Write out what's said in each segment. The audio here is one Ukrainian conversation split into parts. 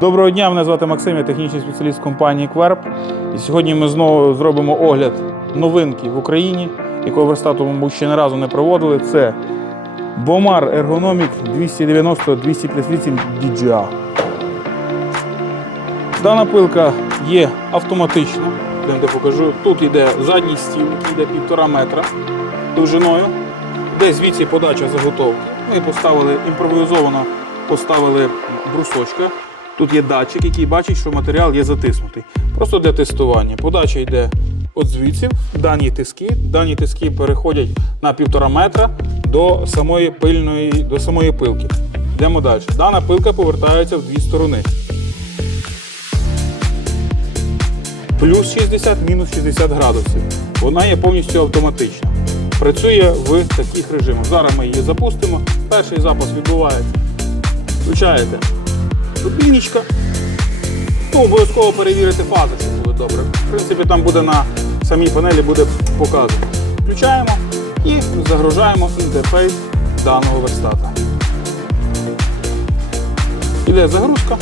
Доброго дня, мене звати Максим, я технічний спеціаліст компанії Кверп. І сьогодні ми знову зробимо огляд новинки в Україні, якого верстату ми ще не разу не проводили. Це Bomar Ergonomic 290-238 DGA. Дана пилка є автоматична. Де покажу. Тут йде задній стіл, який йде півтора метра довжиною. Де звідси подача заготовки. Ми поставили імпровізовано поставили брусочка. Тут є датчик, який бачить, що матеріал є затиснутий. Просто для тестування. Подача йде от звідси, дані тиски. Дані тиски переходять на півтора метра до самої пильної, до самої пилки. Йдемо далі. Дана пилка повертається в дві сторони. Плюс 60, мінус 60 градусів. Вона є повністю автоматична. Працює в таких режимах. Зараз ми її запустимо. Перший запуск відбувається. Включаєте рубільничка. Ну, обов'язково перевірити фази, щоб було добре. В принципі, там буде на самій панелі буде показано. Включаємо і загружаємо інтерфейс даного верстата. Іде загрузка.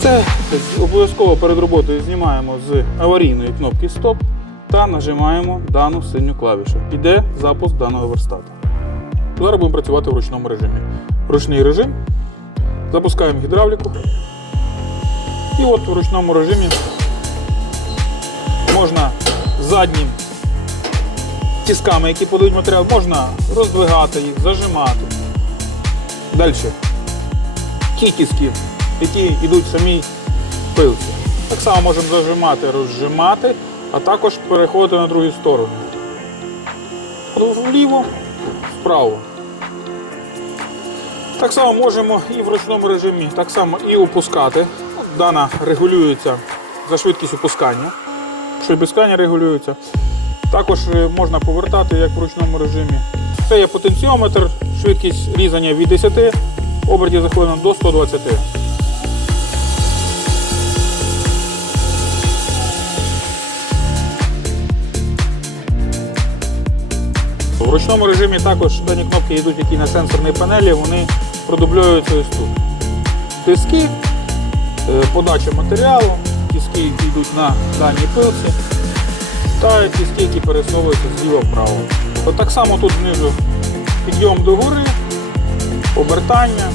Це обов'язково перед роботою знімаємо з аварійної кнопки Стоп та нажимаємо дану синю клавішу. Іде запуск даного верстата. Зараз будемо працювати в ручному режимі. Ручний режим. Запускаємо гідравліку. І от в ручному режимі можна заднім тисками, які подають матеріал, можна роздвигати їх, зажимати. Далі. Ті тиски, які йдуть в самій пилці. Так само можемо зажимати, розжимати, а також переходити на другу сторону. Вліво, вправо. Так само можемо і в ручному режимі, так само і опускати. Дана регулюється за швидкість опускання. Швидкість регулюється. Також е, можна повертати, як в ручному режимі. Це є потенціометр, швидкість різання від 10 обертів за хвилину до 120. В ручному режимі також дані кнопки йдуть, які на сенсорній панелі, вони продублюються ось тут. Тиски, е, подача матеріалу, тиски, які йдуть на даній пилці, та тиски, які пересовуються зліва вправо. От так само тут знизу підйом до гори, обертання,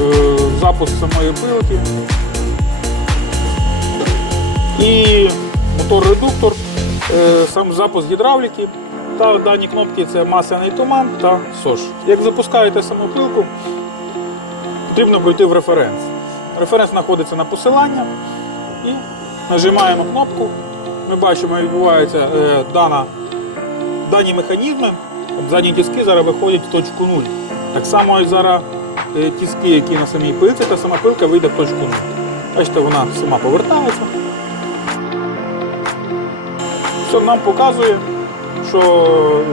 е, запуск самої пилки і мотор-редуктор, е, сам запуск гідравліки. Та дані кнопки це масляний туман та СОЖ. Як запускаєте саму пилку, потрібно пройти в референс. Референс знаходиться на посилання і нажимаємо кнопку. Ми бачимо, як відбувається е, дана, дані механізми. От Задні тиски зараз виходять в точку 0. Так само і зараз е, тиски, які на самій пилці, та сама пилка вийде в точку 0. Бачите, вона сама повертається. Все нам показує, що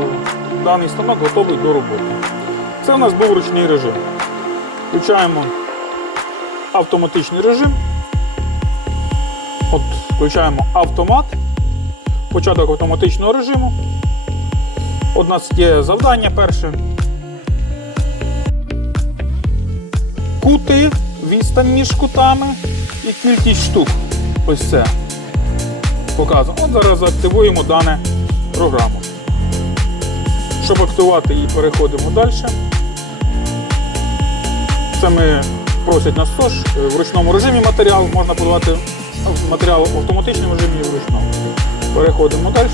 даний станок готовий до роботи. Це у нас був ручний режим. Включаємо автоматичний режим. От, Включаємо автомат, початок автоматичного режиму. От у нас є завдання перше. Кути, відстань між кутами і кількість штук. Ось це. Показано. От зараз активуємо дане програму. Щоб активувати її, переходимо далі. Це ми просять нас теж в ручному режимі матеріал, можна подавати матеріал в автоматичному режимі і в ручному. Переходимо далі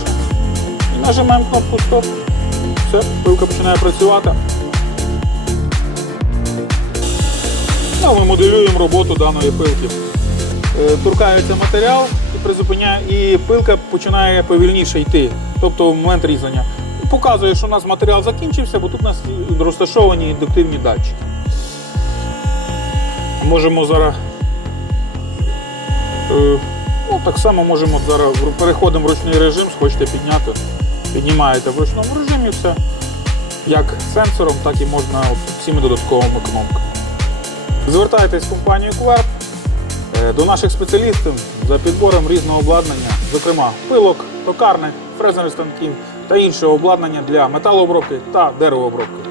і нажимаємо кнопку Стоп. Все, пилка починає працювати. Ну, ми моделюємо роботу даної пилки. Е, Туркається матеріал і призупиняє, і пилка починає повільніше йти, тобто в момент різання. Показує, що у нас матеріал закінчився, бо тут у нас розташовані індуктивні датчики. Можемо зараз. е, Ну, так само можемо зараз переходимо в ручний режим, схочете підняти, піднімаєте в ручному режимі все. Як сенсором, так і можна всіми додатковими кнопками. Звертайтесь в компанію Кверп е, до наших спеціалістів за підбором різного обладнання, зокрема пилок, токарних, фрезерних станків та іншого обладнання для металообробки та деревообробки.